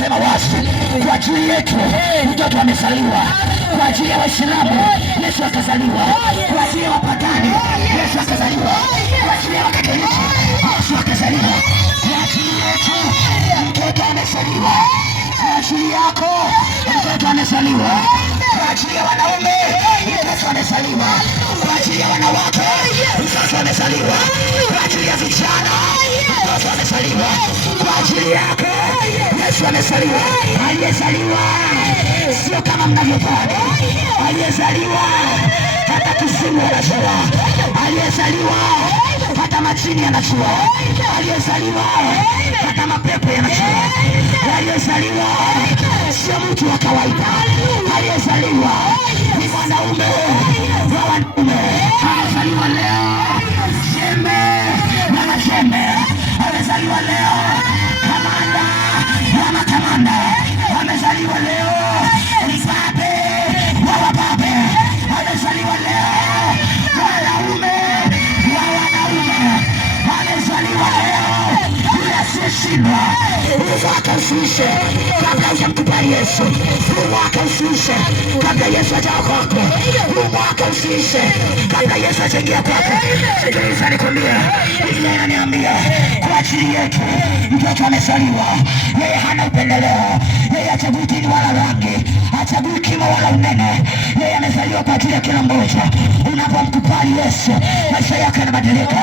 Nasema wazi kwa ajili yetu mtoto amezaliwa, kwa ajili ya Waislamu Yesu akazaliwa, kwa ajili ya wapagani Yesu akazaliwa, kwa ajili ya Wakatoliki Yesu akazaliwa, kwa ajili yetu mtoto amezaliwa, kwa ajili yako mtoto amezaliwa, kwa ajili ya wanaume mtoto amezaliwa, kwa ajili ya wanawake mtoto amezaliwa, kwa ajili ya vijana mtoto amezaliwa, kwa ajili yako Yesu amezaliwa. Aliyezaliwa sio kama mnavyodhani, aliyezaliwa hata kuzimu anajua, aliyezaliwa hata majini anajua, aliyezaliwa hata mapepo yanajua, aliyezaliwa sio mtu wa kawaida, aliyezaliwa ni mwanaume wa wanaume. Amezaliwa leo Jembe na Majembe, amezaliwa leo kamanda wa makamanda, amezaliwa leo Mbabe wa wababe, amezaliwa leo wanaume wa wanaume, amezaliwa leo yule asiyeshindwa. Huu mwaka usiishe kabla hujamkubali Yesu, huu mwaka usiishe kabla Yesu hajaokoka, huu mwaka usiishe kabla Yesu hajaingia kwako. Sikiliza nikwambie, Biblia inaniambia kwa ajili yetu mtoto amezaliwa. Yeye hana upendeleo, yeye hachagui dini wala rangi, hachagui kimo wala unene. Yeye amezaliwa kwa ajili ya kila mmoja. Unapomkubali Yesu, maisha yako yanabadilika.